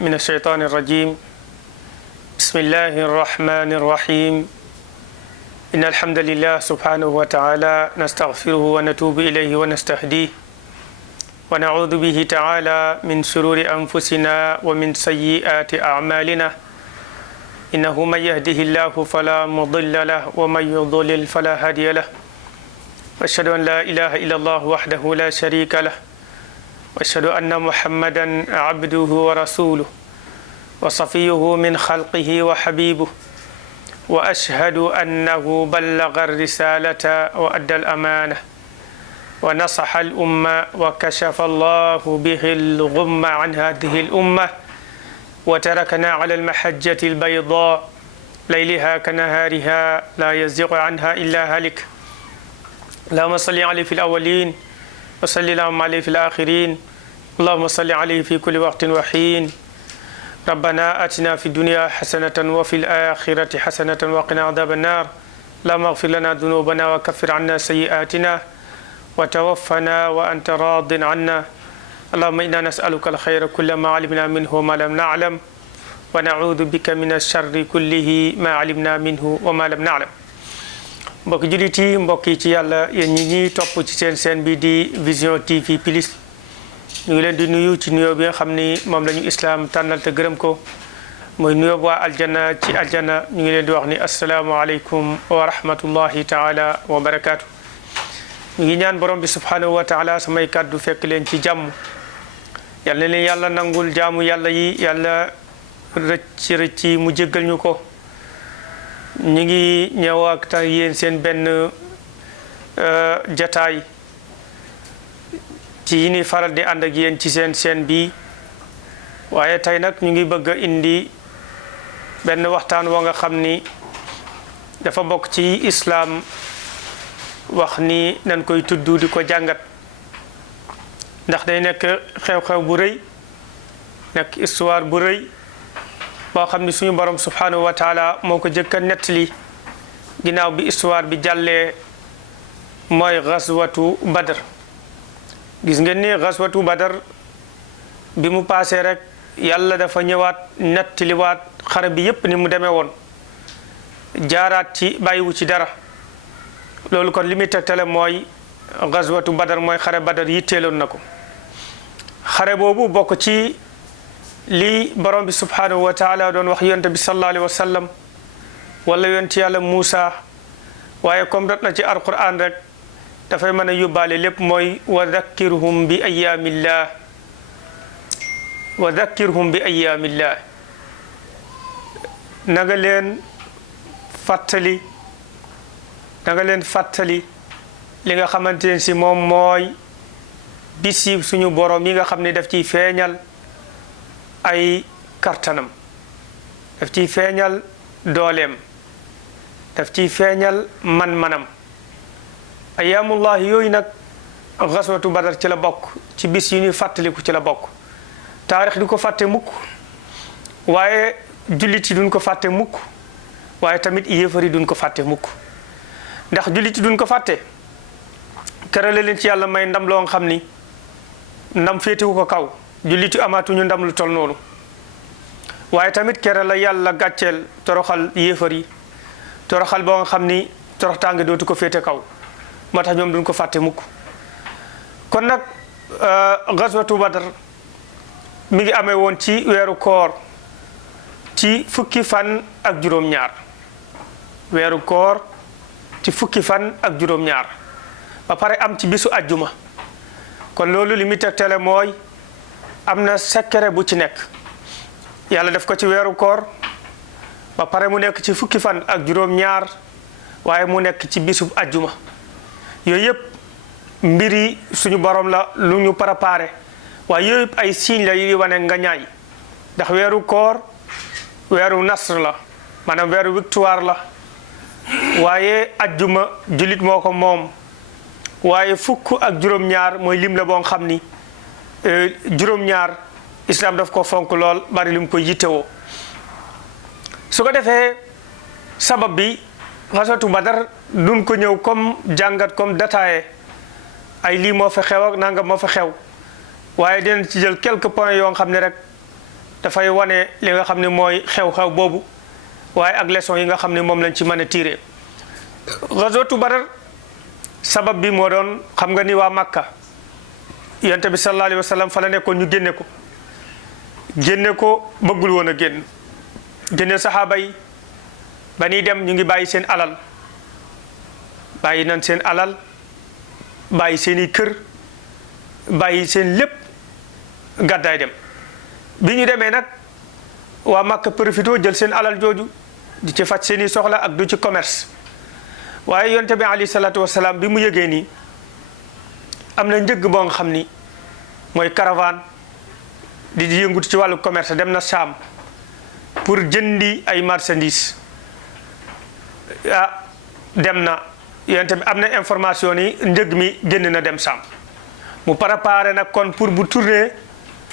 من الشيطان الرجيم بسم الله الرحمن الرحيم إن الحمد لله سبحانه وتعالى نستغفره ونتوب إليه ونستهديه ونعوذ به تعالى من شرور أنفسنا ومن سيئات أعمالنا إنه من يهده الله فلا مضل له ومن يضلل فلا هادي له وأشهد أن لا إله إلا الله وحده لا شريك له وأشهد أن محمدا عبده ورسوله وصفيه من خلقه وحبيبه وأشهد أنه بلغ الرسالة وأدى الأمانة ونصح الأمة وكشف الله به الغمة عن هذه الأمة وتركنا على المحجة البيضاء ليلها كنهارها لا يزيغ عنها إلا هلك اللهم صل عليه في الأولين وصل اللهم عليه في الآخرين اللهم صل عليه في كل وقت وحين ربنا آتنا في الدنيا حسنة وفي الآخرة حسنة وقنا عذاب النار اللهم اغفر لنا ذنوبنا وكفر عنا سيئاتنا وتوفنا وأنت راض عنا اللهم إنا نسألك الخير كل ما علمنا منه وما لم نعلم ونعوذ بك من الشر كله ما علمنا منه وما لم نعلم mbokk jullit yi mbokk yi ci yàlla yéen ñi ñuy topp ci seen bi di Vision TV Plus ñu ngi leen di nuyu ci nuyoo bi nga xam ni moom la ñu islaam tànnal te gërëm ko mooy nuyoo waa aljana ci aljana ñu ngi leen di wax ni asalaamaaleykum wa rahmatullahi taala wa barakaatu. ñu ngi ñaan borom bi subhanahu wa taala samay kàddu fekk leen ci jàmm yal na leen yàlla nangul jaamu yàlla yi yàlla rëcc mu jéggal ñu ko. ñu ngi ñëw ak yéen seen benn jataay ci yi ni faral di ànd ak yéen ci seen bi waaye tey nag ñu ngi bëgg a indi benn waxtaan wa nga xam ni dafa bokk ci islaam wax ni nañ koy tudd di ko jàngat ndax day nekk xew-xew bu rëy nekk histoire bu rëy boo xam ni suñu borom subhanahu wa taala moo ko jëkk a nettali ginnaaw bi histoire bi jàllee mooy xaswatu badar gis ngeen ni xaswatu badar bi mu paasee rek yàlla dafa ñëwaat nettaliwaat xare bi yépp ni mu demee woon jaaraat ci bàyyiwu ci dara loolu kon li muy tegtale mooy xaswatu badar mooy xare badar yitteeloon na ko xare boobu bokk ci lii borom bi subhanahu wa taala doon wax yonte bi sallallahu alayhi wa sallam wala yonti yàlla Muusa waaye comme rat na ci alquran rek dafay mën a yóbbaale lépp mooy wa dhakkirhum bi ayaamillah wa dhakkirhum bi ayaamillah na nga leen fàttali li nga xamante ne si moom mooy bis yi suñu borom yi nga xam ne daf ciy feeñal ay kartanam daf ciy feeñal dooleem daf ciy feeñal man-manam ayaamullahi yooyu nag xaswatu badar ci la bokk ci bis yi ñuy fàttaliku ci la bokk taarix du ko fàtte mukk waaye jullit yi duñ ko fàtte mukk waaye tamit yéefar yi duñ ko fàtte mukk ndax jullit yi duñ ko fàtte kere la leen ci yàlla may ndam loo nga xam ni ndam féetewu ko kaw jullit yi amaatuñu ndam lu tol noonu waaye tamit kere la yàlla gàcceel toroxal yéefar yi toroxal boo nga xam ni torox tàng dootu ko féete kaw moo tax ñoom duñ ko fàtte mukk kon nag gazwatu badar mi ngi amee woon ci weeru koor ci fukki fan ak juróom-ñaar weeru koor ci fukki fan ak juróom-ñaar ba pare am ci bisu ajjuma kon loolu li muy tegtale mooy am na secret bu ci nekk yàlla def ko ci weeru koor ba pare mu nekk ci fukki fan ak juróom-ñaar waaye mu nekk ci bisub ajjuma yooyu yëpp mbiri suñu borom la lu ñu préparé waaye yooyu yëpp ay signe la yuy wane nga ñaay ndax weeru koor weeru nasr la maanaam weeru victoire la waaye ajjuma jullit moo ko moom waaye fukk ak juróom-ñaar mooy lim la boo xam ni juróom-ñaar islam daf ko fonk lool bari lim ko yittewoo su ko defee sabab bi xasatu badar duñ ko ñëw comme jàngat comme détaillé ay lii moo fa xew ak nangam moo fa xew waaye dinañ ci jël quelques points yoo xam ne rek dafay wane li nga xam ne mooy xew-xew boobu waaye ak leçon yi nga xam ne moom lañ ci mën a tirer. gazwatu Badar sabab bi moo doon xam nga ni waa Makka yonent bi sallallahu alayhi wa sallam fa la nekkoon ñu génne ko bëggul woon a génne saxaaba yi ba ñuy dem ñu ngi bàyyi seen alal bàyyi nañ seen alal bàyyi seeni kër bàyyi seen lépp gàddaay dem bi ñu demee nag waa Makka profité jël seen alal jooju di ci faj seeni soxla ak du ci commerce waaye yonte bi alayhi salaatu wasalaam bi mu yëgee nii am na njëgg boo nga xam ni mooy caravane di yëngut ci wàllu commerce dem na Saam pour jëndi ay marchandises dem na yonte bi am na information ni njëg mi génn na dem Saam mu préparé nag kon pour bu tourné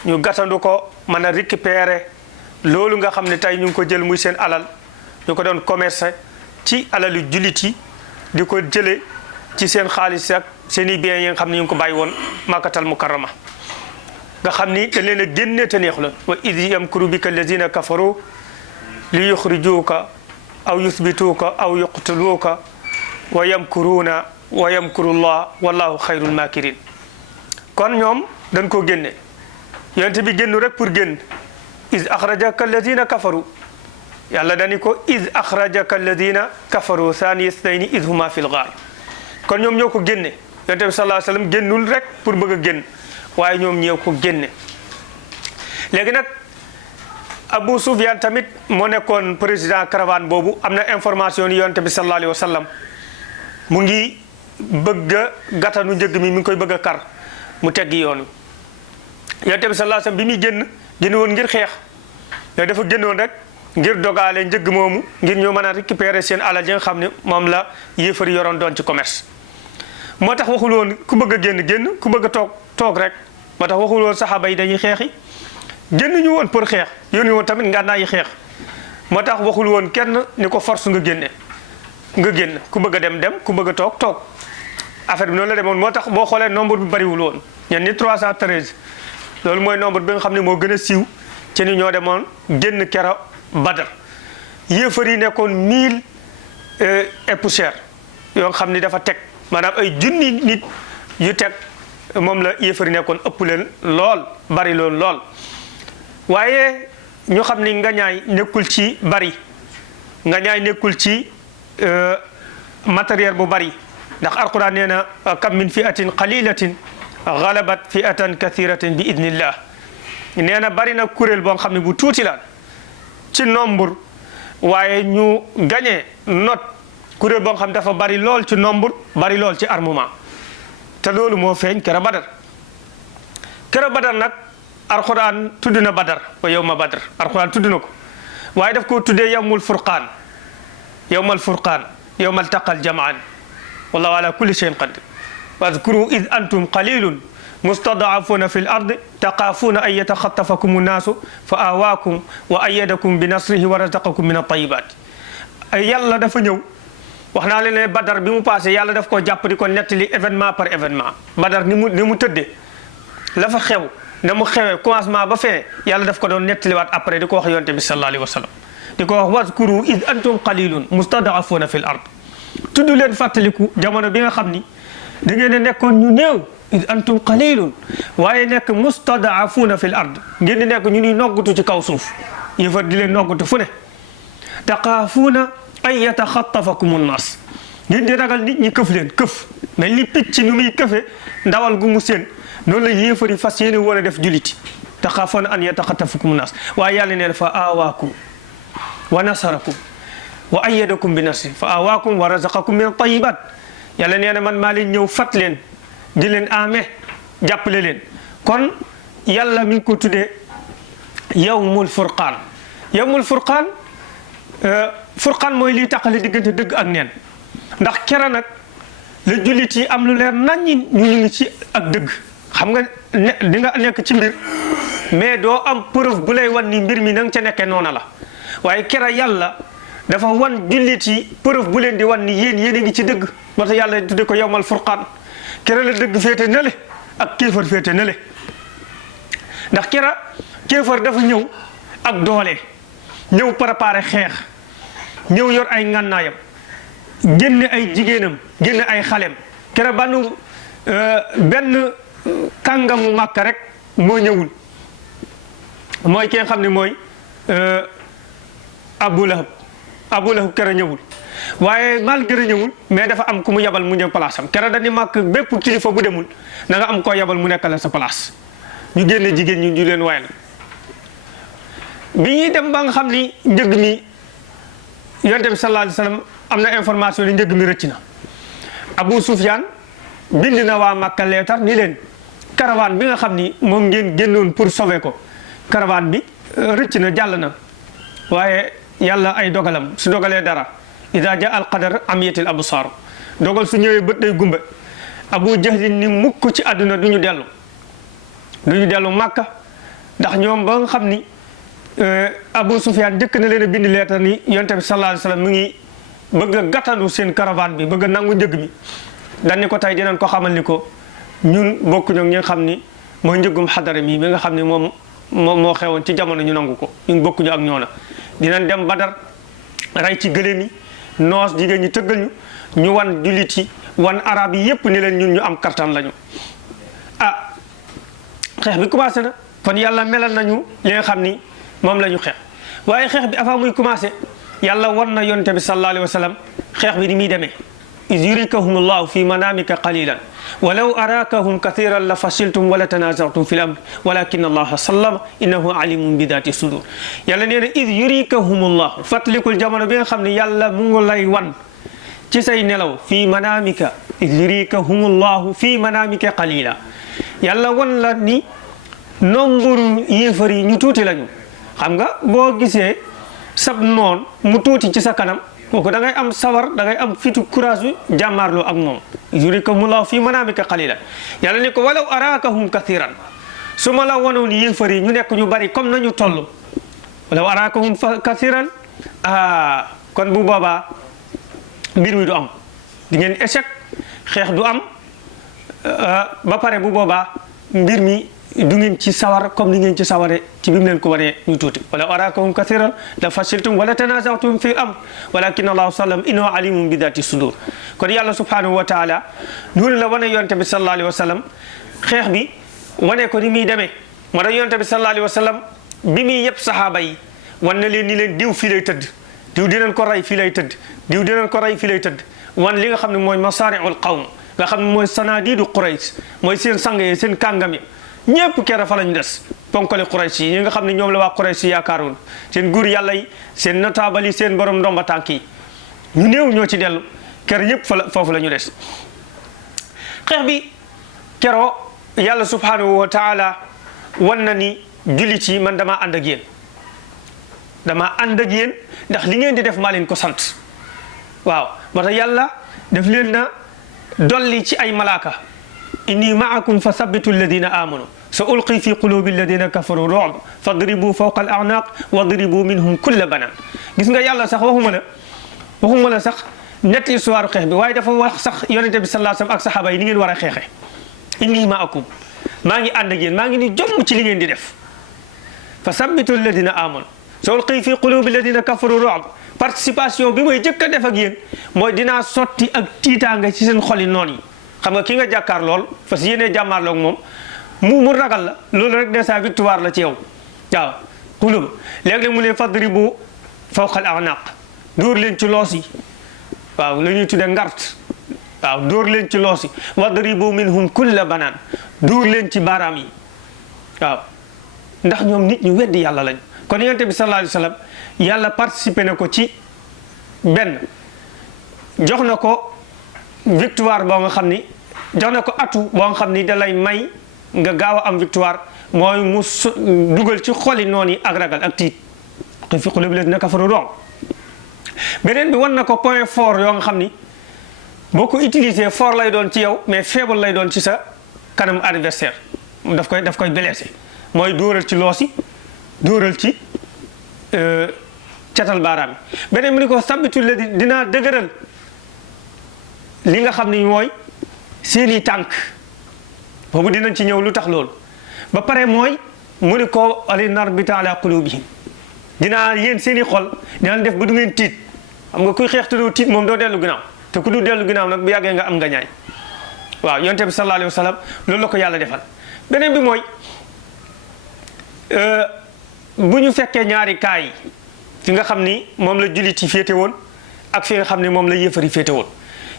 ñu gàttandu ko mën a récupérer loolu nga xam ne tey ñu ngi ko jël muy seen alal ñu ko doon commerce ci alalu jullit yi di ko jële ci seen xaalis ak seen i biens yi nga xam ne ñu ngi ko bàyyi woon Makkatal Mukarrama nga xam ni dañ leen a génne te neexu la wa id yamkuru bika allazina kafaru li yuxrijuuka aw yuthbituuka aw yuqtuluuka wa yamkuruuna wa yamkurullah wallahu xayrul makirin kon ñoom dañ koo génne yonte bi génnu rek pour génn iz axrajaka alladina kafaru yàlla dani ko iz axrajaka alladina kafaru thani isnayni iz huma fil gaar kon ñoom ñoo ko génne yonte bi sallallahu alayhi wasallam génnul rek pour bëgg a génn waaye ñoom ñoo ko génne léegi nag Abu Sufyan tamit moo nekkoon président caravane boobu am na information ni yonte bi sallallahu alayhi wasallam mu ngi bëgg a gàttanu njëgg mi ngi koy bëgg a kar mu teggi yoonu yonte bi sallallahu alayhi wasallam bi muy génn woon ngir xeex mais dafa génnoon rek ngir dogaale njëgg moomu ngir ñu mën a récupérer seen alal yi nga xam ne moom la yéefari yoroon doon ci commerce moo tax waxul woon ku bëgg a génn ku bëgg a toog rek moo tax waxul woon saxaaba yi dañuy xeexi génn ñu woon pour xeex yónni woon tamit ngànnaay yi xeex moo tax waxul woon kenn ni ko force nga génn ku bëgg a dem ku bëgg a toog affaire bi noonu la demoon moo tax boo xoolee nombre bi bariwul woon ñen ni 313 loolu mooy nombre bi nga xam ne moo gën a siiw ci ni ñoo demoon génn kero Badar yéefar yi nekkoon 1000 et poussière yoo xam ni dafa teg maanaam ay junni nit yu teg moom la yéefar yi nekkoon ëpp leen lool bari lool waaye ñu xam ni ngañaay nekkul ci bari ngañaay nekkul ci matériel bu bari ndax alquran nee na kam min fi'atin qalilatin galabat fi'atan kathiratin bi idnillah nee na bari na kuréel boo xam ne bu tuuti la ci nombre waaye ñu gañe not kuréel boo xam dafa bari lool ci nombre bari lool ci armement te loolu moo feeñ kera Badar nag alquran tudd na Badar wa yawma Badar alquran tudd na ko waaye daf ko tuddee yawmal furqaan yawmal taqal jamaan wallahu ala kulli shay'in qadir wadhkuru id antum qalilun mustad'afuna fil ardi taqafuna an yatakhatafakum an-nasu fa awaakum wa ayyadakum bi nasrihi wa razaqakum min at-tayyibat ay yàlla dafa ñëw wax naa leen ne Badar bi mu passé yàlla daf ko jàpp di ko nettali événement par événement Badar ni mu tëddee la fa xew na mu xewee commencement ba fee yàlla daf ko doon nettaliwaat après di ko wax yonte bi sallallahu alayhi wa sallam di ko wax wadhkuru id antum qalilun mustad'afuna fil ard tudd leen fàttaliku jamono bi nga xam ni da ngeen a nekkoon ñu néew id antum qalilun waaye nekk mustad'afuna fil ard ngeen di nekk ñu ñuy noggutu ci kaw suuf yëfar di leen noggutu fu ne taqaafuuna an yataxattafakum an-naas ngeen di ragal nit ñi këf leen këf mel ni picc nu muy këfe ndawal gu mu seen noonu la yéefari fas yéene woon a def juliti taxaafuuna an yataxattafakum an-naas waaye yàlla nee na fa aawaakum wa nasarakum wa ayyadakum bi nasri fa awaakum wa razaqakum min at-tayyibat yàlla nee na man maa leen ñëw fat leen di leen amee jàppale leen kon yàlla mi ngi ko tuddee yawmul furqaan furqaan mooy liy taqale diggante dëgg ak neen ndax kera nag la jullit yi am lu leer naññi ñu ngi ci ak dëgg xam nga di nga nekk ci mbir mais doo am preuve bu lay wan ni mbir mi na nga ca nekkee noona la waaye kera yàlla dafa wan jullit yi preuve bu leen di wan ni yéen a ngi ci dëgg moo tax yàlla tudde ko yawmal furqaan kera la dëgg féete na le ak kéefar féete na le ndax kera kéefar dafa ñëw ak doole ñëw préparé xeex ñëw yor ay ngànnaayam génne ay jigéenam génne ay xalem kere benn kàngamu Màkka rek moo ñëwul mooy ki nga xam ne mooy Abu Lahab kere ñëwul waaye malgré ñëwul mais dafa am ku mu yabal mu ñëw place am kere dañu màkk bépp kilifa bu demul na nga am koo yabal mu nekkal sa place ñu génne jigéen ñu leen waay la bi ñuy dem ba nga xam ni njëg mi yonent bi sallallahu alayhi wa sallam am na information ni njëg mi rëcc na Abu Sufyaan bind na waa Màkka leetar ni leen caravane bi nga xam ni moom ngeen génnoon pour sauver ko caravane bi rëcc na jàll na waaye yàlla ay dogalam su dogalee dara ida ja al qadar amiyatil absar dogal su ñëwee bët day gumba Abu Jahlin ni mukk ci àdduna du ñu dellu Màkka ndax ñoom ba nga xam ni Abu Sufyaan njëkk na leen a bind leetar ni yonent bi sallallahu alayhi wa sallam mu ngi bëgg a gàttandu seen caravane bi bëgg a nangu njëg mi dañ ni ko tey dinañ ko xamal ni ko ñun bokk ñoo ñi nga xam ni mooy njëggum xadara mi bi nga xam ni moom moo xewoon ci jamono ñu nangu ko ñun bokkuñu ak ñoona dinañ dem Badar rey ci gëléem yi noos jigéen ñi tëggal ñu wan jullit yi wan arab yi yépp ni leen ñun ñu am kartan lañu xeex bi commencé na kon yàlla melal nañu li nga xam ni moom la ñu xeex waaye xeex bi avant muy commencé yàlla wan na yonte bi sallallahu alayhi wa sallam xeex bi ni muy demee iz yurikahum allahu fi manamika qalilan walaw arakahum kathiran la fashiltum wala tanazartum fi l amr walakin allaha sallama innahu alimun bi dati sudur yàlla nee na iz yurikahum allahu fàttalikul jamono bi nga xam ne yàlla mu ngi lay wan ci say nelaw fi manamika iz yurikahum allahu fi manamika qalila yàlla wan la ni nombre yéefar yi ñu tuuti lañu xam nga boo gisee sab noon mu tuuti ci sa kanam kooku da ngay am sawar da ngay am fitu courage bi jàmmaarloo ak moom yurikamullahu fi manamika qalilan yàlla ne ko walaw arakahum kathiran su ma la wanoon yéefar yi ñu nekk ñu bari comme nañu toll walaw arakahum kathiran kon bu boobaa mbir mi du am di ngeen échec xeex du am ba pare bu boobaa mbir mi du ngeen ci sawar comme ni ngeen ci saware ci bi mu leen ko waree ñu tuuti wala arakahum kathiran la fashiltum wala tanaza'tum fi am walakin allahu sallam innahu alimun bi dati sudur kon yàlla subhanahu wa taala noonu la wane yonte bi sallallahu alayhi wa sallam xeex bi wane ko ni muy demee moo tax yonte bi sallallahu alayhi wa sallam bi muy yëpp sahaaba yi wan na leen ni leen diw fii lay tëdd diw dinañ ko rey fii lay tëdd diw dinañ ko rey fii lay tëdd wan li nga xam ne mooy masari'ul qawm nga xam ne mooy sanadidu Quraysh mooy seen sang yi seen kàngam yi ñëpp kera fa lañu des ponkale Quraysh yi ñi nga xam ne ñoom la waa Quraysh yi yaakaaroon seen guur yàlla yi seen notable yi seen borom ndomba tànk yi ñu néew ñoo ci dellu kere ñëpp foofu la ñu des xeex bi keroo yàlla subhanahu wa taala wan na ni jullit yi man damaa ànd ak yéen ndax li ngeen di def maa leen ko sant waaw moo tax yàlla def leen na dolli ci ay malaaka inni maakum fa sabbitu alladina amanu sa ulqi fi qulubi alladina kafaru ru'b fadribu fawqa al a'naq wadribu minhum kulla banan gis nga yàlla sax waxuma la sax net histoire xeex bi waaye dafa wax sax yonente bi sallallahu alayhi wasallam ak saxaaba yi ni ngeen war a xeexe inni maakum maa ngi ànd ak yéen maa ngi ni jomm ci li ngeen di def fa sabbitu alladina amanu sa ulqi fi qulubi alladina kafaru ru'b participation bi mooy jëkk a def ak yéen mooy dinaa sotti ak tiitaanga ci seen xoli noon yi xam nga ki nga jàkkaar lool parce que yéenee jàmmaarloog moom mu ragal la loolu rek déjà victoire la ci yow waaw xulub léeg-léeg mu ne fadribu fawqa al a'naq dóor leen ci loos yi waaw la ñuy tudde ngart waaw dóor leen ci loos yi wadribu minhum kulla banaan dóor leen ci baaraam yi waaw ndax ñoom nit ñu weddi yàlla lañ kon yonent bi sallallahu alayhi wa sallam yàlla participé na ko ci benn jox na ko victoire boo nga xam ni jox na ko atu boo nga xam ni da lay may nga gaaw a am victoire mooy mu dugal ci xoli noonu yi ak ragal ak tiit fi quluubi llaziina kafaru ru'b beneen bi wan na ko point fort yoo nga xam ni boo ko utilisé fort lay doon ci yow mais faible lay doon ci sa kanam adversaire daf koy blessé mooy dóoral ci loos yi dóoral ci catal baaraam yi beneen bi ni ko sabitu la dinaa dëgëral li nga xam ni mooy seeni tànk boobu dinañ ci ñëw lu tax loolu ba pare mooy mu ni ko ali narbita ala qulubihim dinaa yéen seen i xol dinaa def ba du ngeen tiit xam nga kuy xeex te doo tiit moom doo dellu ginnaaw te ku du dellu ginnaaw nag bu yàggee nga am nga ñaay waaw yonent bi sallallahu alayhi wa sallam loolu la ko yàlla defal. beneen bi mooy bu ñu fekkee ñaari kaay yi fi nga xam ni moom la jullit yi féete woon ak fi nga xam ni moom la yéefar yi féete woon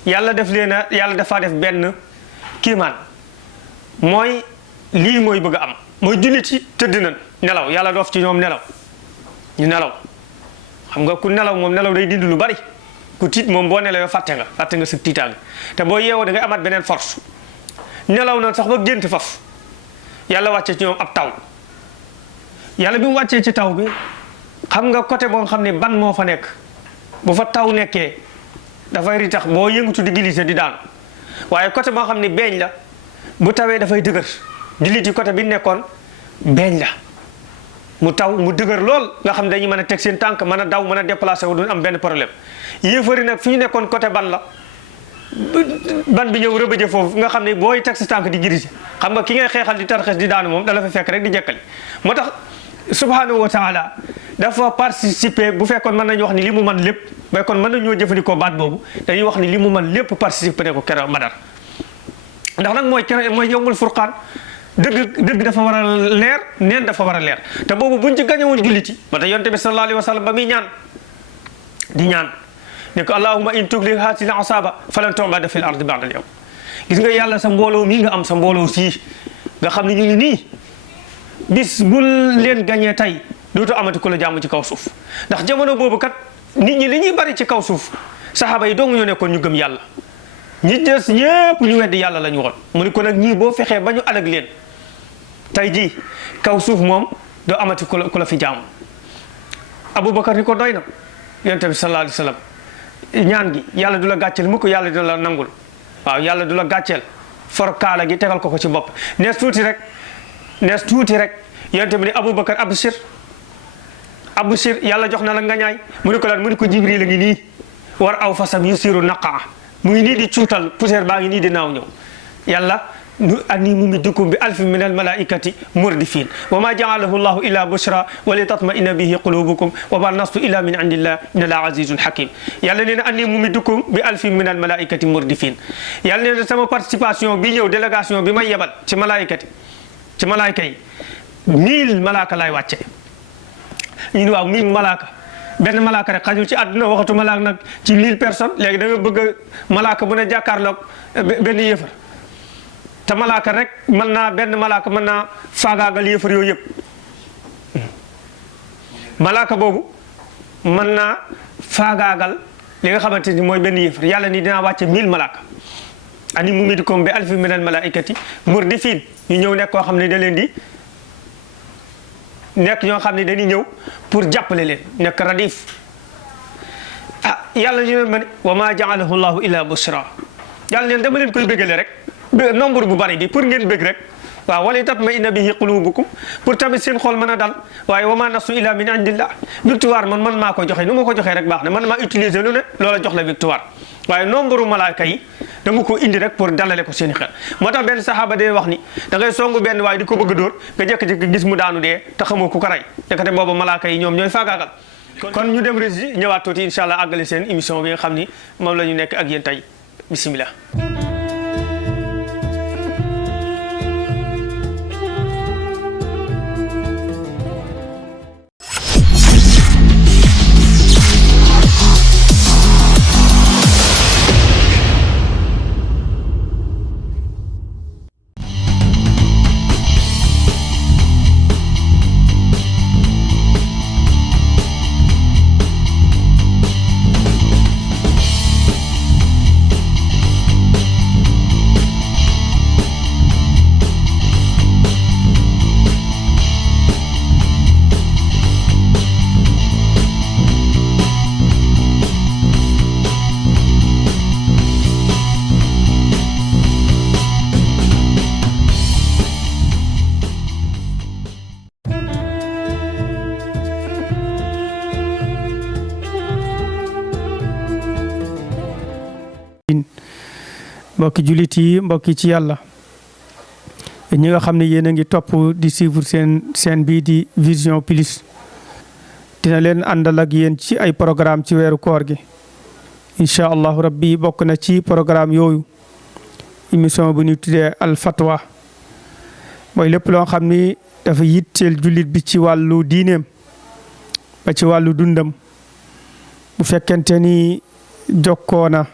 yàlla dafaa def benn kiimaan mooy lii mooy bëgg a am mooy jullit yi tëdd nañ nelaw yàlla doof ci ñoom nelaw ñu nelaw xam nga ku nelaw moom nelaw day dindi lu bari ku tiit moom boo nelawee fàtte nga sa tiitaanga te boo yeewoo da ngay amaat beneen force nelaw na sax ba gént faf yàlla wàcce ci ñoom ab taw yàlla bi mu wàccee ci taw bi xam nga côté boo xam ne ban moo fa nekk bu fa taw nekkee dafay ritax boo yëngatu di glissé di daanu waaye côté boo xam ne beeñ la bu tawee dafay dëgër jullit yi côté bi nekkoon beeñ la mu taw mu dëgër lool nga xam dañuy mën a teg seen tànk mën a daw mën a déplacé wu duñ am benn problème yéefari nag fi ñu nekkoon côté ban la ban bi ñëw rëbëje foofu nga xam ne booy teg sa tànk di glissé xam nga ki ngay xeexal di tarxes di daanu moom dala fa fekk rek di jekkali moo tax subhanahu wa taala dafa participer bu fekkoon mën nañu wax ni li mu mën lépp ba kon mën nañoo jëfandikoo baat boobu dañuy wax ni li mu mën lépp participer ne ko keroog Badar ndax nag mooy yowmul furqaan dëgg dafa war a leer neen dafa war a leer te boobu buñ ci gañewoon julliti ba tax yonte bi sallallahu alayhi wa sallam ba muy ñaan di ñaan ne ko allahumma in tuglik hatil asaba falan tu'bada fil ardi ba'da al yawm gis nga yàlla sa mbooloo mii nga am sa mbooloo sii nga xam ne ñu ngi nii bis bul leen gañee tey dootu amati ku la jàmm ci kaw suuf ndax jamono boobu kat nit ñi li ñuy bari ci kaw suuf saxaaba yi dong ñoo nekkoon ñu gëm yàlla ñi des ñépp ñu weddi yàlla la ñu woon mu ni ko nag ñii boo fexee ba ñu alag leen tey jii kaw suuf moom doo amati ku la fi jaamu Aboubacar ni ko doy na yonent bi sallallahu alayhi wa sallam ñaan gi yàlla du la gàcceel mukk yàlla du la nangul waaw yàlla du la gàcceel for kaala gi tegal ko ci bopp nees tuuti rek yonent bi ni Aboubacar abshir yàlla jox na la nga ñaay mu ni ko lan mu ni ko Jibril a ngi nii war aw fasam yusiru naqaa mu ngi nii di cuutal poussière baa ngi nii di naaw ñëw yàlla anni mumiddukum bi alfin min almalaikati murdifin wa ma ja'alahu llahu illa bushra wa li tatma'inna bihi qulubukum wa ma nasru illa min indillah inna allaha azizun hakim yàlla nee na anni mumiddukum bi alfin min almalaikati murdifin yàlla nee na sama participation bi ñëw délégation bi may yebal ci malaayka yi 1000 malaaka laay wàcce ñu ni waaw 1000 malaaka benn malaaka rek xajul ci àdduna waxatu malaaka nag ci 1000 personnes léegi da nga bëgg malaaka bu ne jàkkaarloog benn yëfar te malaaka rek benn malaaka mën naa faagaagal yëfar yooyu yëpp malaaka boobu mën naa faagaagal li nga xamante ni mooy benn yëfar yàlla ni dinaa wàcce 1000 malaaka ani mumiddukum bi alfin min al malaikati murdifin ñu ñëw nekk koo xam ne da leen di nekk ñoo xam ne dañuy ñëw pour jàppale leen nekk radif yàlla ñu ne ma ne wa ma ja'alahu llahu illa bushra yàlla neen dama leen koy bégale rek nombre bu bari bi pour ngeen bég rek waaw wala tatma'inna bihi qulubukum pour tamit seen xol mën a dal waaye wa ma nasru illa min indillah victoire man maa ko joxe nu ma ko joxee rek baax na man maa utiliser lu ne loola jox la victoire waaye nombre malaaka yi dama ko indi rek pour dalale ko seen i xel moo tax benn saxaaba day wax ni da ngay songu benn waaye di ko bëgg a dóor nga jékki-jékki gis mu daanu dee te xamoo ku ko rey nekkate boobu malaaka yi ñoom ñooy faagaagal kon ñu dem rési ñëwaat tuuti incha allah àggale seen émission bi nga xam ni moom la ñu nekk ak yéen tey bisimilah. mbokki jullit yi mbokki ci yàlla ñi nga xam ne yéen a ngi topp di suivre seen bii di Vision Plus dina leen àndal ak yéen ci ay programme ci weeru koor gi incha allahu rabbi. bokk na ci programme yooyu émission bu ñu tuddee al fatwa, mooy lépp loo xam ni dafa yitteel jullit bi ci wàllu diineem ba ci wàllu dundam. bu fekkente ni jokkoona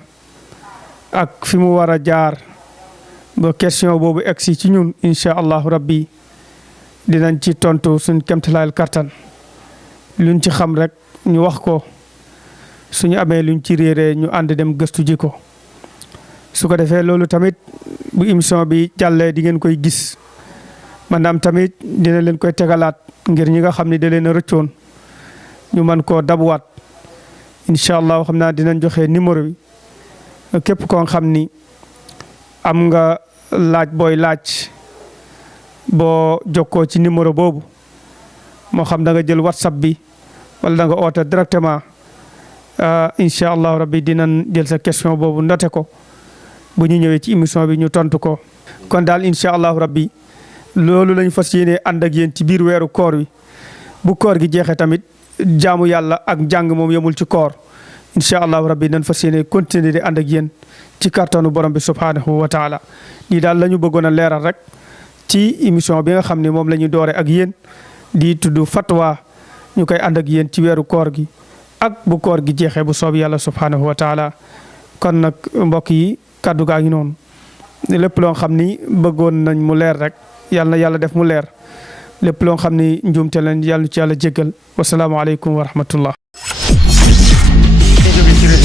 ak fi mu war a jaar ba question boobu egsi ci ñun incha allahu rabbi dinañ ci tontu suñ kemtalaayal kattan. luñ ci xam rek ñu wax ko, suñu amee luñ ci réeree ñu ànd dem gëstu ji ko. su ko defee loolu tamit bu émission bi jàllee di ngeen koy gis, maanaam tamit dina leen koy tegalaat ngir ñi nga xam ne da leen a rëccoon ñu mën koo dabuwaat incha allah. xam naa dinañ joxe numéro bi képp koo xam ni am nga laaj booy laaj boo jokkoo ci numéro boobu, moo xam da nga jël whatsapp bi wala da nga oote directement incha allah rabbi dinañ jël sa question boobu noté ko bu ñu ñëwee ci émission bi ñu tontu ko. kon daal incha allah rabbi loolu lañ fas yéene ànd ak yéen ci biir weeru koor wi. bu koor gi jeexee tamit jaamu yàlla ak njàng moom yemul ci koor incha allah rabbi nañ fas yéene continuer di ànd ak yéen ci kattanu borom bi subhanahu wa taala. lii daal la ñu bëggoon a leeral rek ci émission bi nga xam ne moom la ñu doore ak yéen di tudd fatwa, ñu koy ànd ak yéen ci weeru koor gi ak bu koor gi jeexee bu soob yàlla subhanahu wa taala. kon nag mbokk yi, kaddu gaa ngi noonu. lépp loo xam ni bëggoon nañ mu leer rek yàlla na yàlla def mu leer, lépp loo xam ni njuumte lañ yàlla ci yàlla jéggal. wasalaamaaleykum wa rahmatullah.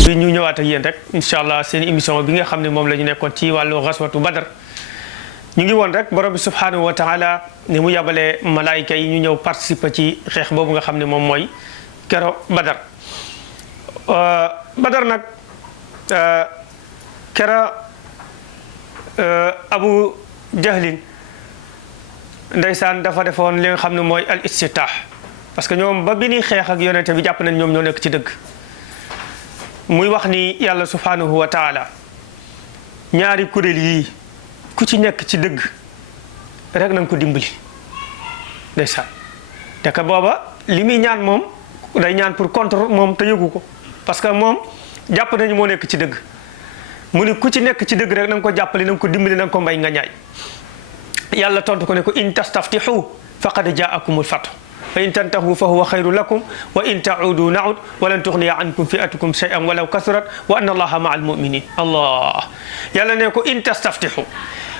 bi ñu ñëwaat ak yéen rek incha allah seen émission bi nga xam ne moom la ñu nekkoon ci wàllu xaswatu badar. ñu ngi woon rek borom bi subhanahu wa taala ni mu yabalee malaayika yi ñu ñëw participer ci xeex boobu nga xam ne moom mooy kero badar. badar nag kero abu jahlin ndeysaan dafa defoon li nga xam ne mooy al istitaax, parce que ñoom ba bi ñuy xeex ak yonente bi jàpp nañ ñoom ñoo nekk ci dëgg. muy wax ni yàlla subhanahu wa taala ñaari kuréel yii ku ci nekk ci dëgg rek nañ ko dimbali. ndeysaan te que booba li muy ñaan moom day ñaan pour contre moom te yëgu ko, parce que moom jàpp nañu moo nekk ci dëgg. mu ni ku ci nekk ci dëgg rek na nga ko jàppale, na nga ko dimbali, na nga ko mbay nga ñaay. yàlla tontu ko ne ko in tastaftihu faqad jaakumul fath wa in tantahu fa huwa xayru lakum wa in taudu naud walan tuxniya ankum fiatukum shay'an walaw kasurat wa anna allaha maa al muminin. allah yàlla ne ko in tastaftihu,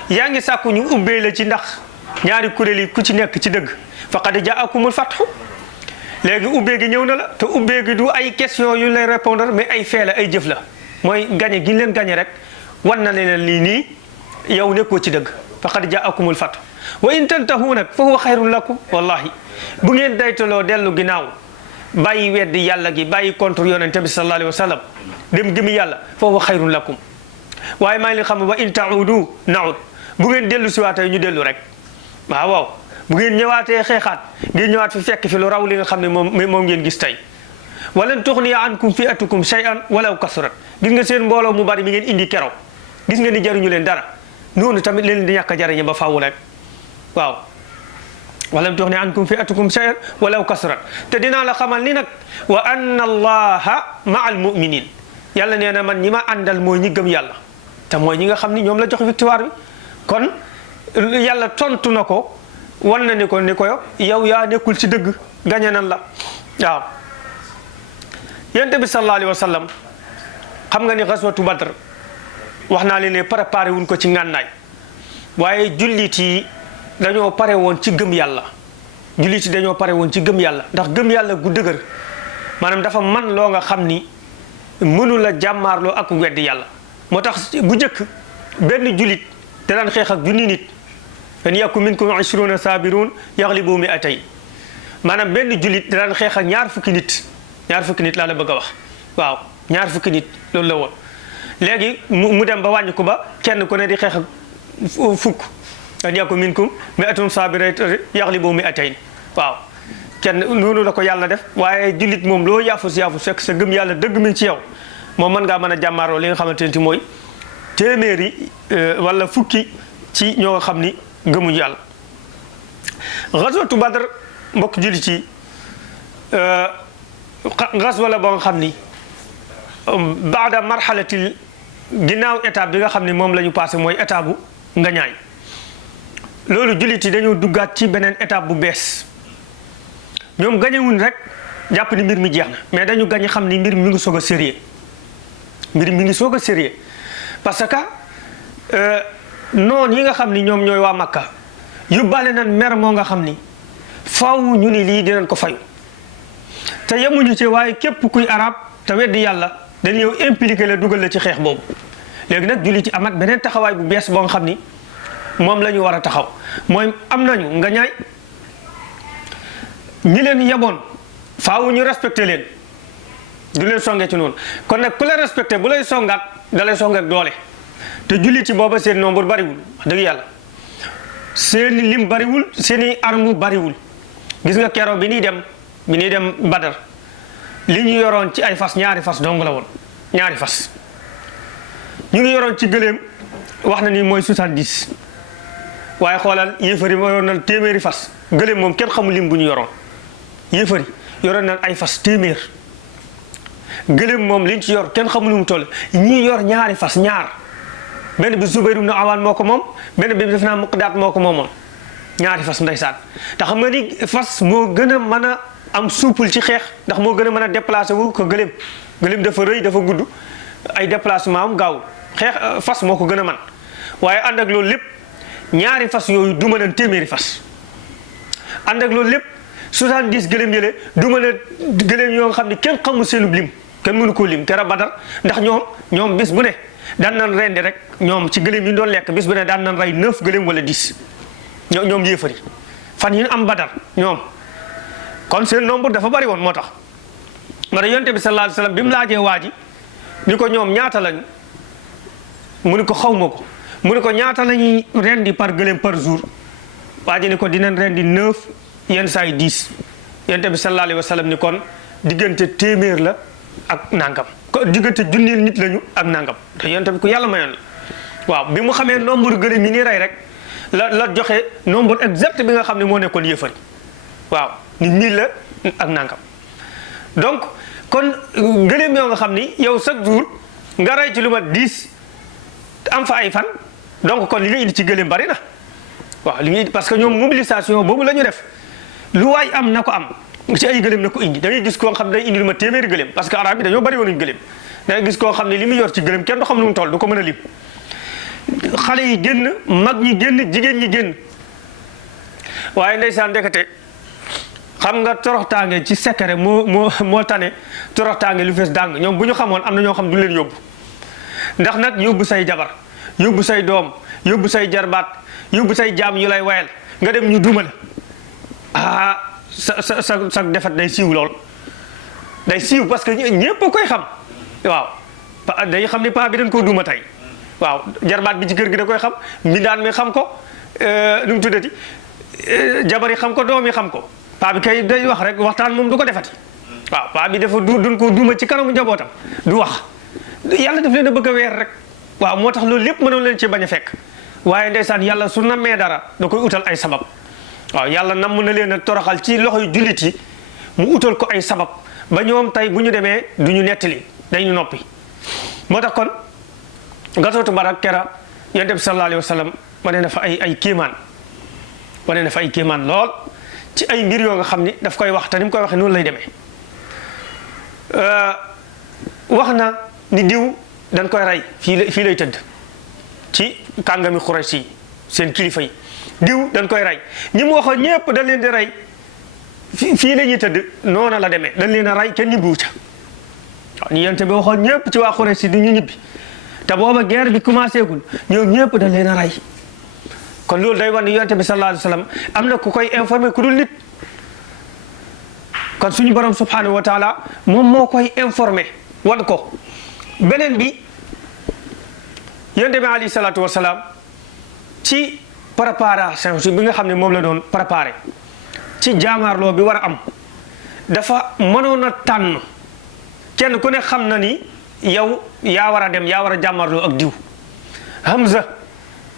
yaa ngi sàkku ñu ubbee la ci ndax ñaari kuréel yi ku ci nekk ci dëgg. faqad jaakumul fath, léegi ubbee gi ñëw na la, te ubbee gi du ay question yu lay répondre mais ay fee la, ay jëf la. mooy gañe gi leen gañe rek wan na leen lii nii yow nekkoo ci dëgg. faqad jaakumul fath wa in tantahu nag fa huwa xayrun lakum. wallahi bu ngeen daytaloo dellu ginnaaw bàyyi weddi yàlla gi, bàyyi contre yonente bi sallallahu alayhi wa sallam, dem gëmi yàlla, fa huwa xayrun lakum. waaye maa ngi leen xam wa in taudu naud, bu ngeen dellu siwaatee ñu dellu rek. waaw bu ngeen ñëwaatee xeexaat ngeen ñëwaat fi fekk fi lu raw li nga xam ne moom ngeen gis tey. walan tuxniya ankum fiatukum shay'an walaw kasurat, gis nga seen mbooloo mu bari mi ngeen indi keroog, gis nga ni jariñu leen dara, noonu tamit leen di ñàkk a jariñe ba faaw rek. waaw walam tuxniya ankum fiatukum shay'an walaw kasurat. te dinaa la xamal ni nag wa anna allaha maa al muminin, yàlla nee na man ñi ma àndal mooy ñi gëm yàlla, te mooy ñi nga xam ni ñoom la jox victoire bi. kon yàlla tontu na ko, wan na ni ko yow yaa nekkul ci dëgg, gañe nan la. waaw yonent bi sallallahu alayhi wa sallam xam nga ni xaswatu badr wax naa leen ne préparé wuñ ko ci ngànnaay, waaye jullit yi dañoo pare woon ci gëm yàlla. jullit yi dañoo pare woon ci gëm yàlla, ndax gëm yàlla gu dëgër maanaam dafa man loo nga xam ni mënu la jàmmaarloo ak weddi yàlla. moo tax bu njëkk benn jullit da daan xeex ak junni nit. in yakum minkum 20 saabirun yaglibu mi'atayn, maanaam benn jullit da daan xeex ak ñaar fukki nit laa la bëgg a wax. waaw ñaar fukki nit loolu la woon. léegi mu dem ba wàññi ko ba kenn ku ne di xeex ak fukk. in yakum minkum mi'atun saabiratan yaglibu mi'atayn. waaw kenn noonu la ko yàlla def. waaye jullit moom loo yaafus fekk sa gëm yàlla dëgg mi ci yow moom mën ngaa mën a jàmmaaroo li nga xamante ne mooy téeméeri wala fukki ci ñoo nga xam ni gëmuñu yàlla. Ghazwatu Badr mbokk jullit yi gas wala boo nga xam ni baada marxalatil ginnaaw étape bi nga xam ni moom la ñu passé mooy étape bu ngañaay loolu jullit yi dañoo duggaat ci beneen étape bu bees ñoom gañewuñ rek jàpp ni mbir mi jeex na mais dañu gañ xam ni mbir mi ngi soog a sérieux mbir mi ngi soog a sérieux parce que noon yi nga xam ni ñoom ñooy waa Makka yóbbaale nañ mer moo nga xam ni faaw ñu ni lii dinañ ko fayu te yemuñu ci waaye képp kuy arab te weddi yàlla dañu yow impliqué la dugal la ci xeex boobu léegi nag jullit yi amat beneen taxawaay bu bees boo nga xam ni moom la ñu war a taxaw mooy am nañu nga ñaay ñi leen yaboon faaw ñu respecté leen du leen songee ci noonu kon nag ku la respecté bu lay songaat da lay songeek doole te jullit yi booba seen nombre bariwul wax dëgg yàlla seeni lim bariwul seeni arme bariwul gis nga keroog bi ñuy dem Badar li ñu yoroon ci ay fas ñaari fas dong la woon ñaari fas ñu ngi yoroon ci gëléem wax na ni mooy 70 waaye xoolal yéefari yoroon na téeméeri fas gëléem moom kenn xamul lim bu ñu yoroon yéefari yoroon na ay fas téeméer gëléem moom liñ ci yor kenn xamul lu mu toll ñii yor ñaari fas ñaar benn bi Zubayr ibn Awaan moo ko moom benn bi def naa Muqdaat moo ko moomoon ñaari fas ndeysaan te xam nga ni fas moo gën a mën a am souple ci xeex ndax moo gën a mën a déplacé wu ko gëléem gëléem dafa rëy dafa gudd ay déplacement am gaawul xeex fas moo ko gën a man waaye ànd ak loolu lépp ñaari fas yooyu du mën a téeméeri fas ànd ak loolu lépp 70 gëléem yële du mën a gëléem yoo nga xam ne kenn xamul seenu lim kenn mënu koo lim kera Badar ndax ñoom bis bu ne daan nañ rendi rek ñoom ci gëléem yi ñu doon lekk bis bu ne daan nañ rey 9 gëléem wala 10 ñoom yéefari fan yi ñu am Badar ñoom kon seen nombre dafa bari woon moo tax ma ne yonte bi sallallahu alayhi wasallam bi mu laajee waa ji ni ko ñoom ñaata lañ mu ni ko xaw ma ko mu ni ko ñaata lañuy rendi par gëléem par jour waa ji ni ko dinañ rendi 9 yenn saa yi 10 yonte bi sallallahu alayhi wasallam ni kon diggante téeméer la ak nangam diggante junni nit lañu ak nangam te yonte bi ku yàlla mayoon la waaw bi mu xamee nombre gëléem yi ni rey rek la joxe nombre exact bi nga xam ne moo nekkoon yëfari waaw ni 1000 la ak nangam donc kon gëléem yoo nga xam ni yow chaque jour nga rey ci lu mat 10 am fa ay fan donc kon li nga indi ci gëléem bari na waaw li nga indi parce que ñoom mobilisation boobu la ñu def lu waay am na ko am ci ay gëléem na ko indi da ngay gis koo xam ne day indi lu ma téeméeri gëléem parce que arab yi dañoo bari woon gëléem da ngay gis koo xam ne li mu yor ci gëléem kenn du xam nu mu toll du ko mën a lim xale yi génn mag ñi génn jigéen ñi génn waaye ndeysaan ndekete xam nga toroxtaange ci secret moo tane toroxtaange lu fees dàng ñoom bu ñu xamoon am na ñoo xam du leen yóbbu ndax nag yóbbu say jabar yóbbu say doom yóbbu say jarbaat yóbbu say jaam yu lay wayal nga dem ñu duma la sa defat day siiw lool day siiw parce que ñëpp koy xam waaw day xam ni paa bi dañ koo duma tey waaw jarbaat bi ci kër gi da koy xam mbindaan mi xam ko nu mu tuddati jabar yi xam ko doom yi xam ko paa bi kay day wax rek waxtaan moom du ko defati waaw paa bi dafa duñ ko duma ci kanamu njabootam du wax yàlla daf leen a bëgg a weer rek waaw moo tax loolu lépp mënoon leen ci bañ a fekk waaye ndeysaan yàlla su nammee dara da koy utal ay sabab waaw yàlla namm na leen a toroxal ci loxoy jullit yi mu utal ko ay sabab ba ñoom tey bu ñu demee du ñu nettali dañu noppi moo tax kon gasootu Badar kera yonent bi sallallahu alayhi wa sallam wane na fa ay kéemaan wane na fa ay kéemaan lool ci ay mbir yoo nga xam ni daf koy wax te ni mu koy waxee noonu lay demee wax na ni diw dañ koy rey fii lay tëdd ci kàngami Xuraysh yi seen kilifa yi diw dañ koy rey ñi mu waxoon ñëpp dañ leen di rey fii la ñuy tëdd noona la demee dañ leen a rey kenn ñibbiwu ca waaw ñu yonte bi waxoon ñëpp ci waa Xuraysh du ñu ñibbi te booba guerre bi commencé gul ñoom ñëpp dañ leen a rey kon loolu day wan ni yonte bi sallallahu alayhi wa sallam am na ku koy informé ku dul nit kon suñu borom subhanahu wa taala moom moo koy informé wan ko beneen bi yonte bi alayhi salaatu wasalaam ci préparation bi nga xam ne moom la doon préparé ci jaamaarloo bi war a am dafa mënoon a tànn kenn ku ne xam na ni yow yaa war a dem yaa war a jàmmarloo ak diw Hamza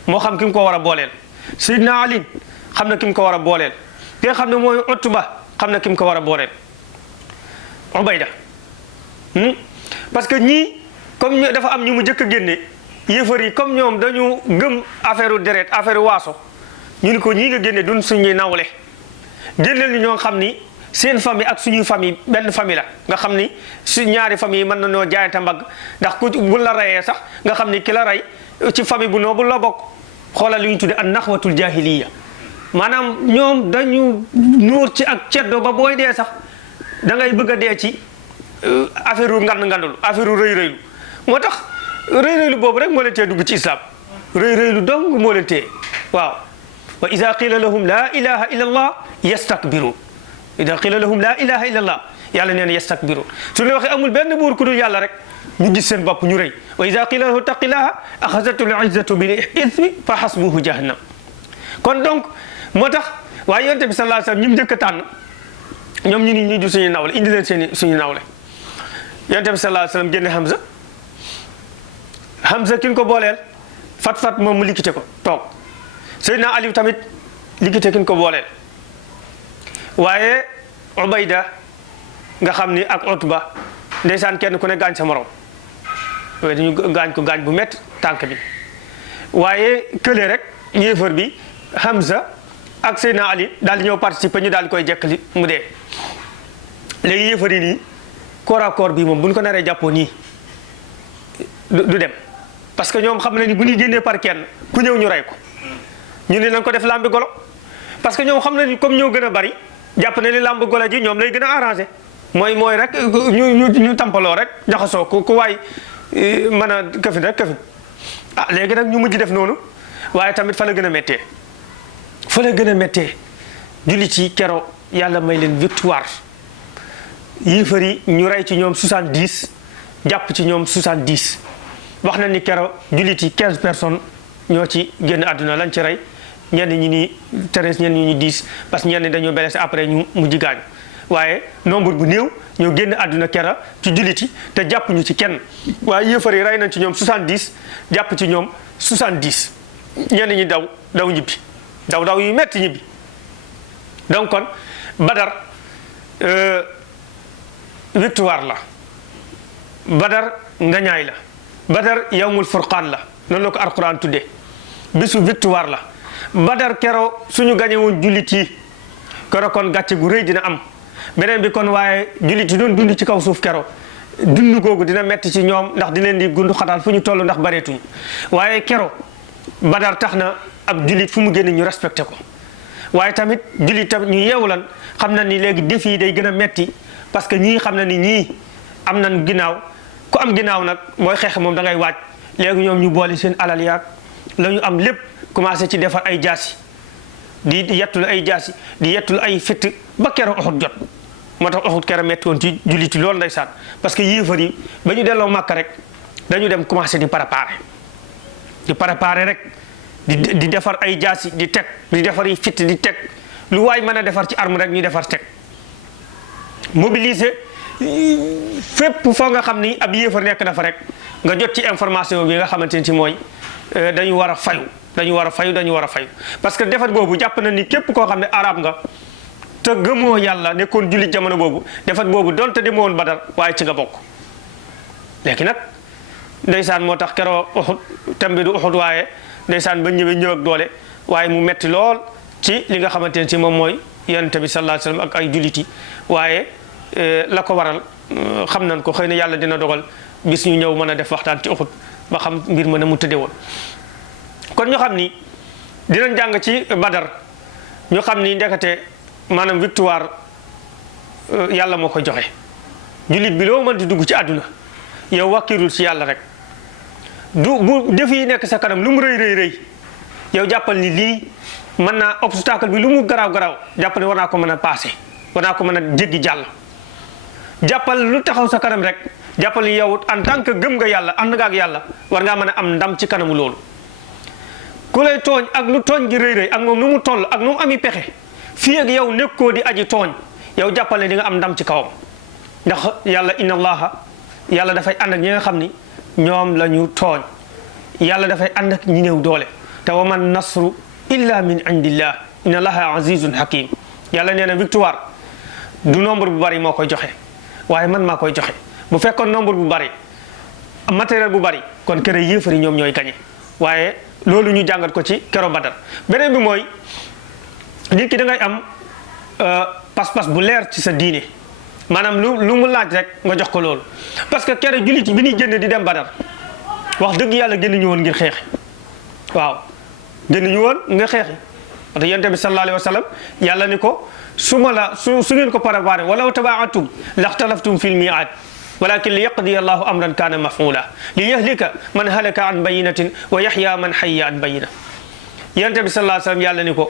moo xam ki mu ko war a booleel Seydina Ali xam na ki mu ko war a booleel ki nga xam ne mooy Utba xam na ki mu ko war a booleel Ubayda parce que ñii comme dafa am ñu mu jëkk a génne yéefar yi comme ñoom dañu gëm affaire deret affaire waaso ñu ni ko ñii nga génne duñ suñuy nawle génneel ñu ñoo xam ni seen famille ak suñuy famille benn famille la nga xam ni su ñaari famille yi mën na noo jaayante mbagg ndax ku bu la reyee sax nga xam ni ki la rey ci famille bu noobul la bokk xoolal li ñu tudde an naxwatul jahiliya maanaam ñoom dañu nuur ci ak ceddo ba booy dee sax da ngay bëgg a dee ci affaire u ngandul affaire u rëy rëylu moo tax rëy rëylu boobu rek moo leen tee dugg ci islam rëy rëylu dong moo leen tee waaw wa ida qila lahum la ilaha illa allah yastakbirun ida qila lahum la ilaha illa allah yàlla nee na yastakbirun su leen waxee amul benn buur ku dul yàlla rek ñu gis seen bopp ñu rëy wa ida qila lahu taqillaha axazatul izzatu bil ismi fa hasbuhu jahannam kon donc moo tax waaye yonte bi sallallahu alayhi wasallam ñi mu njëkk a tànn ñoom ñu ni ñi du suñu nawle indi leen seen suñu nawle yonte bi sallallahu alayhi wasallam génne Hamza kin ko booleel fat moom mu likkite ko toog Seydina Ali tamit likkite kin ko booleel waaye Ubayda nga xam ni ak Utba ndeysaan kenn ku ne gaañ sa morom waaye dañu gaañ ko gaañ bu métti tànk bi waaye kële rek yéefar bi Hamza ak Seydina Ali daal di ñëw participer ñu daal di koy jekkali mu dee léegi yéefar yi nii corps à corps bi moom bu ñu ko naree jàppoo nii du dem parce que ñoom xam na ni bu ñuy génnee par kenn ku ñëw ñu rey ko ñu ne nañ ko def lambi golo parce que ñoom xam na ni comme ñoo gën a bari jàpp na ni lamb golo ji ñoom lay gën a arrangé mooy rek ñu tampaloo rek jaxasoo ku waay mën a këfin rek këfin ah léegi nag ñu mujj def noonu waaye tamit fa la gën a méttee fa la gën a méttee jullit yi kero yàlla may leen victoire yéefar yi ñu rey ci ñoom 70 jàpp ci ñoom 70 wax na ni kero jullit yi 15 personnes ñoo ci génn àdduna lañ ci rey ñenn ñi ni 13 ñenn ñi ni 10 parce que ñenn dañoo blessé après ñu mujj gaañ waaye nombre bu néew ñoo génn àdduna kera ci jullit yi te jàpp ñu ci kenn waaye yéefar yi rey nañ ci ñoom 70 jàpp ci ñoom 70 ñenn ñi daw ñibbi daw yu metti ñibbi donc kon Badar victoire la Badar ngañaay la Badar yawmul furqaan la noonu la ko alquran tuddee bisu victoire la Badar kero suñu gañe woon jullit yi kero kon gàcce gu rëy dina am beneen bi kon waaye jullit yi doon dund ci kaw suuf kero dund googu dina metti ci ñoom ndax di leen di gundu xataal fu ñu toll ndax bareetuñ waaye kero Badar tax na ab jullit fu mu génn ñu respecté ko waaye tamit jullit tamit ñu yeewu lan xam na ni léegi défi yi day gën a metti parce que ñii xam na ni ñii am nañ ginnaaw ku am ginnaaw nag booy xeex moom da ngay waaj léegi ñoom ñu boole seen alal yaag la ñu am lépp commencé ci defar ay jaasi di yettul ay jaasi di yettul ay fitt ba keroog Uhud jot moo tax Uhud keroog metti woon ci julliti loolu ndeysaan parce que yéefar yi ba ñu delloo Makka rek dañu dem commencé di préparer rek di defar ay jaasi di teg di defar yi fitt di teg lu waay mën a defar ci arme rek ñu defar teg mobiliser fépp foo nga xam ni ab yéefar nekk na fa rek nga jot ci information bi nga xamante ni ci mooy dañu war a fayu parce que defar boobu jàpp na ni képp koo xam ne arab nga te gëmoo yàlla nekkoon jullit jamono boobu defar boobu donte demoo woon Badar waaye ci nga bokk léegi nag ndeysaan moo tax keroo Uhud thème bi du Uhud waaye ndeysaan ba ñëw ak doole waaye mu metti lool ci li nga xamante ne ci moom mooy yonent bi sallallahu alayhi wasallam ak ay jullit yi waaye la ko waral xam nañ ko xëy na yàlla dina dogal bis ñu ñëw mën a def waxtaan ci Uhud ba xam mbir mën a mu tëddee woon kon ñu xam ni dinañ jàng ci Badar ñu xam ni ndekete maanaam victoire yàlla moo ko joxe jullit bi loo mën di dugg ci àdduna yow wàkkirul ci yàlla rek bu def yi nekk sa kanam lu mu rëy yow jàppal ni lii mën naa obstacle bi lu mu garaaw jàppal ni war naa ko mën a passé war naa ko mën a jéggi jàll jàppal lu taxaw sa kanam rek jàppal ni yow en tant que gëm nga yàlla ànd nga ak yàlla war ngaa mën a am ndam ci kanamu loolu ku lay tooñ ak lu tooñ gi rëy ak moom nu mu toll ak nu mu ami pexe fii ak yow nekkoo di aji tooñ yow jàppal ne di nga am ndam ci kawam ndax yàlla inna allaha yàlla dafay ànd ak ñi nga xam ni ñoom la ñu tooñ yàlla dafay ànd ak ñi néew doole te wa man nasru illa min indillah inna allaha azizun hakim yàlla nee na victoire du nombre bu bari moo koy joxe waaye man maa koy joxe bu fekkoon nombre bu bari matériel bu bari kon kere yéefari ñoom ñooy gañe waaye loolu ñu jàngat ko ci kero Badar. beneen bi mooy nit ki da ngay am pas-pas bu leer ci sa diine maanaam lu mu laaj rek nga jox ko loolu parce que kere jullit bi ñuy génn di dem Badar wax dëgg yàlla génn ñu woon ngir xeexi waaw génn ñu woon ngir xeexi wate yonent bi sallallahu alayhi wa sallam yàlla ni ko su ngeen ko préparé walaw tabaatum laxtalaftum fil mi'ad walakin li yaqdi allahu amran kaana maf'ula li yahlika man halaka an bayinatin wa yaxya man hayya an bayina yonent bi sallallahu alayhi wa sallam yàlla ni ko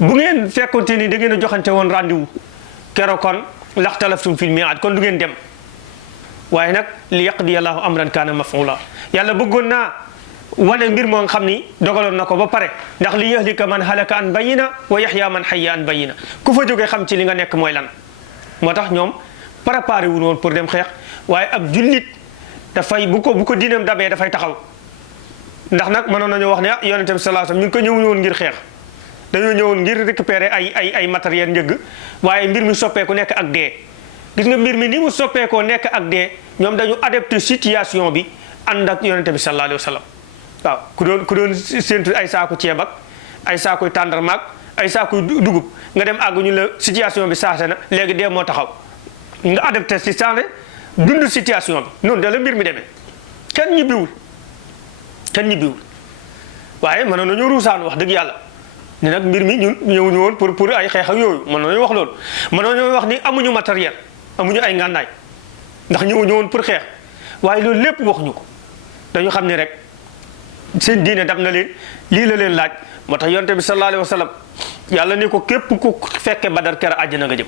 bu ngeen fekkonte ni da ngeen a joxante woon rendez-vous kero kon laxtalaftum fil mi'ad kon du ngeen dem waaye nag li yaqdi allahu amran kaana maf'ula yàlla bëggoon naa wane mbir moo xam ni dogaloon na ko ba pare ndax li yahlika man halaka an bayina wa yaxya man hayya an bayina ku fa jógee xam ci li nga nekk mooy lan moo tax ñoom préparé wu woon pour dem xeex waaye ab jullit dafay bu ko diinam dabee dafay taxaw ndax nag mënoon nañoo wax ne ah yonente bi sallallahu alayhi wasallam ñu ngi ko ñëwuñu woon ngir xeex dañoo ñëwoon ngir récupérer ay matériel njëgg waaye mbir mi soppeeku nekk ak dee gis nga mbir mi ni mu soppeekoo nekk ak dee ñoom dañu adapté situation bi ànd ak yonente bi sallallahu alayhi wasallam waaw ku doon séntu ay saaku ceeb ak ay saakuy tàndarma ak ay saakuy dugub nga dem àgg ñu la situation bi saase na léegi dee moo taxaw nga adapté ci saane dund situation bi noonu da la mbir mi demee kenn ñibbiwul waaye mënoon nañu ruusaan wax dëgg yàlla ni nag mbir mi ñun ñëwuñu woon pour ay xeex ak yooyu mënoon nañu wax loolu mënoon nañu wax ni amuñu matériel amuñu ay ngànnaay ndax ñëwuñu woon pour xeex waaye loolu lépp waxuñu ko dañu xam ne rek seen diine dab na leen lii la leen laaj moo tax yonte bi sallallahu alayhi wa sallam yàlla ni ko képp ku fekke Badar kera àjjana nga jëm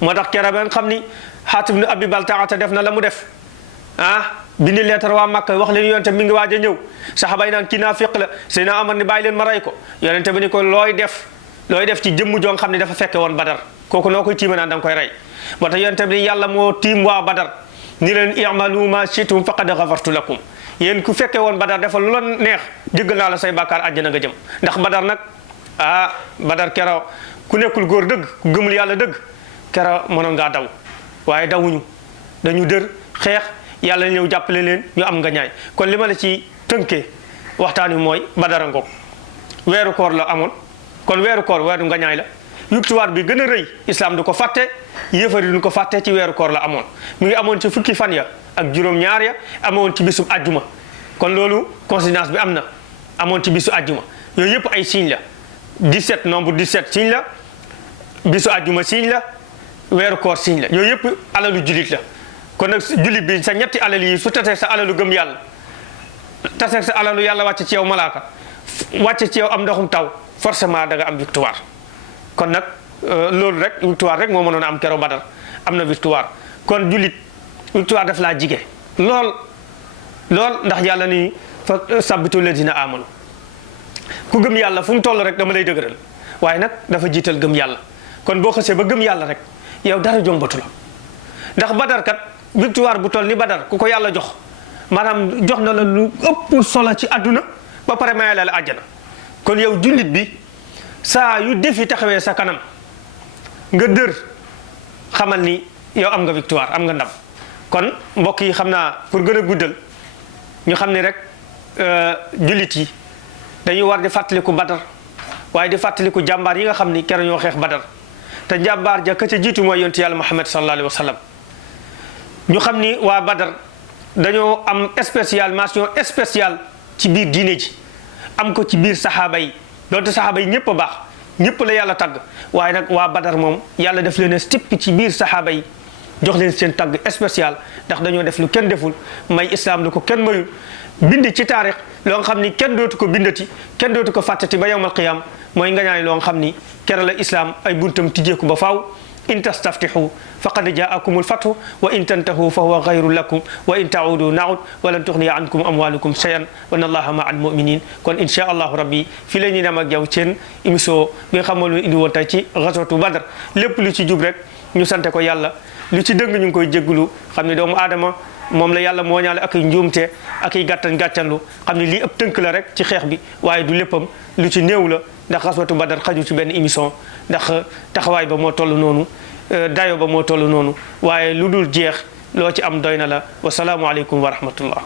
moo tax kera ba nga xam ni Xaatib ibn Abi Baltaata def na la mu def bindi leetar waa Makka wax leen yonte mi ngi waaj a ñëw saxaaba yi naan kii naafiq la Seydina Amar ni bàyyi leen ma rey ko yonente bi ni ko looy def ci jëmm joo xam ne dafa fekke woon Badar kooku noo koy tiima naan da nga koy rey moo tax yonente bi yàlla moo tiim waa Badar ni leen i'malu ma shi'tum faqad ghafartu lakum yéen ku fekkee woon Badar dafa lu la neex jéggal naa la say bàkkaar àjjana nga jëm ndax Badar nag Badar kero ku nekkul góor dëgg ku gëmul yàlla dëgg kero mënoon ngaa daw waaye dawuñu dañu dër xeex yàlla ñëw jàppale leen ñu am nga ñaay kon li ma la ci tënkee waxtaan wi mooy Badar a ngoog weeru koor la amoon kon weeru koor weeru nga ñaay la victoire bi gën a rëy islam du ko fàtte yéefar yi du ko fàtte ci weeru koor la amoon mi ngi amoon ci fukki fan ya ak juróom-ñaar ya amoon ci bisub ajjuma kon loolu coïncidence bi am na amoon ci bisu ajjuma yooyu yëpp ay signe la 17 nombre 17 signe la bisu ajjuma signe la weeru koor signe la yooyu yëpp alalu jullit la kon nag jullit bi sa ñetti alal yi su tasee sa alalu gëm yàlla tasee sa alalu yàlla wàcce ci yow malaaka wàcce ci yow am ndoxum taw forcément da nga am victoire kon nag loolu rek victoire rek moo mënoon a am keroog Badar am na victoire kon jullit victoire daf laa jige lool ndax yàlla ni fa sabbitu ladina amanu ku gëm yàlla fu mu toll rek dama lay dëgëral waaye nag dafa jiital gëm yàlla kon boo xasee ba gëm yàlla rek yow dara jombatu la ndax Badar kat victoire bu toll ni Badar ku ko yàlla jox maanaam jox na la lu ëpp solo ci àdduna ba pare mayale la àjjana kon yow jullit bi saa yu defi taxawee sa kanam nga dër xamal ni yow am nga victoire am nga ndam kon mbokk yi xam naa pour gën a guddal ñu xam ne rek jullit yi dañuy war di fàttaliku Badar waaye di fàttaliku jàmbaar yi nga xam ni keroog ñoo xeex Badar te jàmbaar ja ka ca jiitu mooy yontu yàlla Muhammad sallallahu alayhi wa sallam ñu xam ni waa Badar dañoo am mention spéciale ci biir diine ji am ko ci biir saxaaba yi doonte saxaaba yi ñëpp a baax ñëpp la yàlla tagg waaye nag waa Badar moom yàlla def leen a stipp ci biir saxaaba yi jox leen seen tagg spécial ndax dañoo def lu kenn deful may islam lu ko kenn mayul bind ci taarix loo nga xam ni kenn dootu ko bindati kenn dootu ko fàttati ba yawmal qiyaam mooy nga ñaay loo nga xam ni kera la islam ay buntam tijjeeku ba faaw in tastaftihu faqad jaakumul fathu wa in tantahu fa huwa xayrun lakum wa in taudu naud walan tuxniya ankum amwalukum shay'an wa inna allaha maa al muminin kon insha allahu rabbi fii la ñuy dem ak yow seen émission bi nga xam ne indi woon tey ci ghazwatu Badr lépp lu ci jub rek ñu sante ko yàlla lu ci dëng ñu ngi koy jéggulu xam ne doomu aadama moom la yàlla moo ñaale ak ay njuumte ak ay gàttanlu xam ne lii ëpp tënk la rek ci xeex bi waaye du léppam lu ci néew la ndax ghazwatu Badr xaju ci benn émission ndax taxawaay ba moo toll noonu dayo ba moo toll noonu waaye lu dul jeex loo ci am doy na la wasalaamualeykum wa rahmatullah